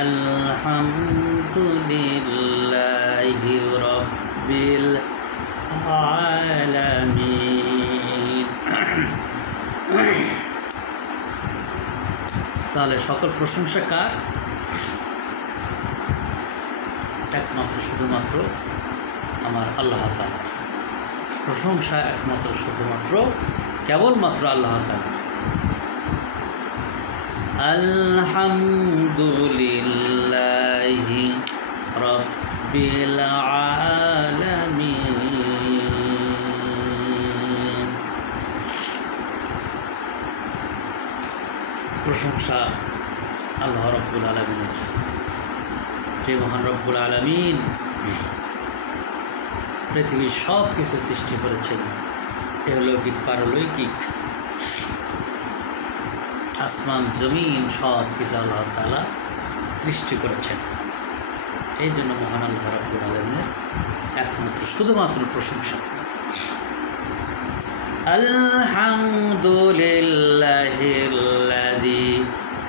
আলহামদুলিল্লাহি রাব্বিল আলামিন। তাহলে সকল প্রশংসা কার? একমাত্র শুধুমাত্র আমার আল্লাহ তাআলা। প্রশংসা একমাত্র শুধুমাত্র কেবলমাত্র আল্লাহ তাআলা। আলহামদুলিল্লাহি রাব্বিল আলামিন। প্রশংসা আল্লাহ রাব্বুল আলামিনের, যে মহান রব্বুল আলামিন পৃথিবীর সব কিছু সৃষ্টি করেছেন। এহলৌকিক পারলৌকিক, আসমান জমিন সব কিছু আল্লাহ তাআলা সৃষ্টি করেছেন। এই জন্য মহান আল্লাহ রাব্বুল আলামিনের একমাত্র শুধুমাত্র প্রশংসা। আলহামদুলিল্লাহিল্লাযী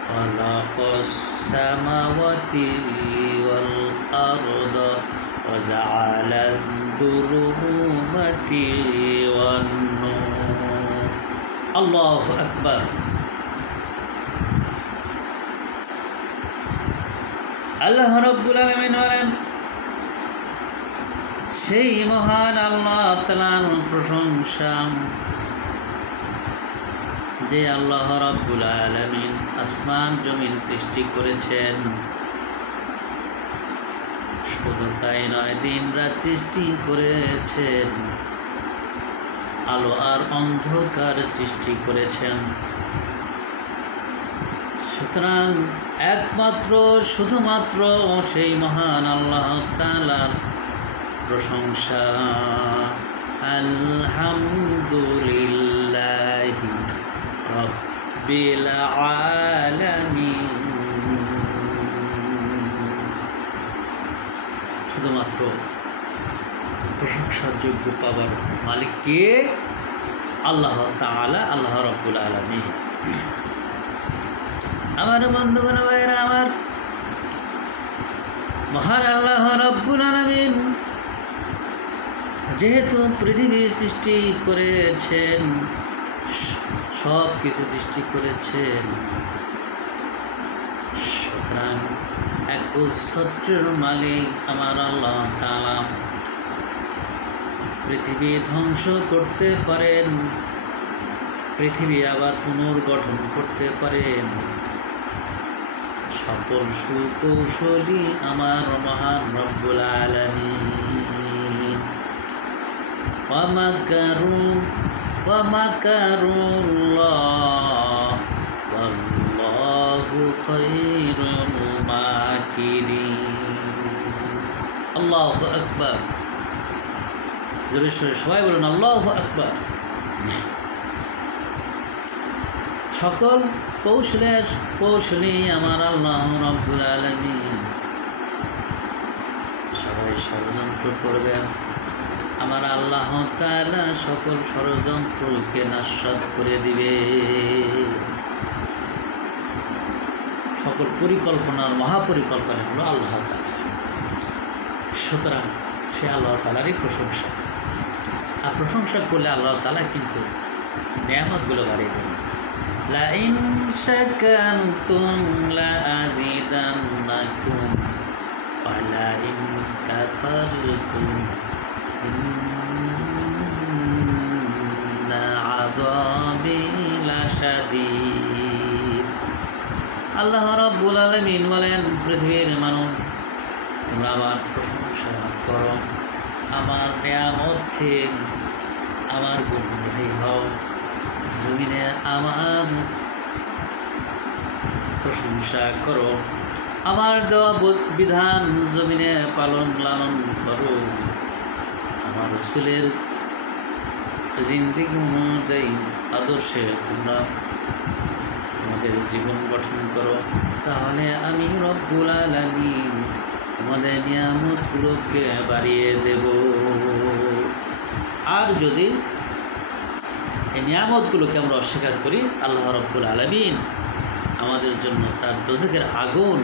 খালাকাস সামাওয়াতি ওয়াল আরদা ওয়া জাআলাদ দুরুমাতি ওয়ান নূর। আল্লাহু আকবার। আল্লাহ রাব্বুল আলামিন বলেন, সেই মহান আল্লাহ তাআলার প্রশংসা যে আল্লাহ রাব্বুল আলামিন আসমান জমিন সৃষ্টি করেছেন। শুধু তাই নয়, দিন রাত সৃষ্টি করেছেন, আলো আর অন্ধকার সৃষ্টি করেছেন। সুতরাং একমাত্র শুধুমাত্র সেই মহান আল্লাহ তাআলার প্রশংসা। আলহামদুলিল্লাহি রাব্বিল আলামিন। শুধুমাত্র প্রশংসার যোগ্য পাবার মালিক কে? আল্লাহ তাআলা, আল্লাহ রাব্বুল আলামিন। আমার বন্ধুগণ, ভাইরা আমার, মহান আল্লাহ রাব্বুল আলামিন যেহেতু পৃথিবী সৃষ্টি করেছেন, সব কিছু সৃষ্টি করেছেন, সুতরাং এক উচ্ছত্রের মালিক আমার আল্লাহ তাআলা পৃথিবী ধ্বংস করতে পারেন, পৃথিবী আবার পুনর্গঠন করতে পারেন। সকল সুকৌশলী আমার মহান রব্বুল আলামিন। ওয়া মাকারুল্লাহ ওয়াল্লাহু খায়রুল মাকিরিন। আল্লাহু আকবার। জোরে সোরে সবাই বলুন আল্লাহু আকবার। সকল কৌশলের কৌশলী আমার আল্লাহ রাব্বুল আলামিন। সবাই ষড়যন্ত্র করবেন, আমার আল্লাহ তাআলা সকল ষড়যন্ত্রকে নাশাত করে দিবে। সকল পরিকল্পনার মহাপরিকল্পনা হলো আল্লাহ তাআলা। সুতরাং সে আল্লাহ তাআলারই প্রশংসা। আর প্রশংসা করলে আল্লাহ তাআলা কিন্তু নিয়ামতগুলো বাড়িয়ে দেবেন। লাইন শাকারতুম লাযিদান্নাকুম ওয়া লাইন কাফারতুম ইন্না আযাবি লাশাদীদ। আল্লাহ রাব্বুল আলামিন বলেন, পৃথিবীর মানব, তোমরা আমার প্রশংসা করো, আমার নিয়ামতকে আমার গুণগান হও, জমিনে আমার প্রশংসা করো, আমার দেওয়া বিধান জমিনে পালন লালন করো, আমার রাসূলের জিন্দেগি অনুযায়ী আদর্শে তোমরা তোমাদের জীবন গঠন করো, তাহলে আমি রব্বুল আলামিন তোমাদের নিয়ামতগুলোকে বাড়িয়ে দেব। আর যদি এই নিয়ামতগুলোকে আমরা অস্বীকার করি, আল্লাহ রব্বুল আলামিন আমাদের জন্য তার দোজখের আগুন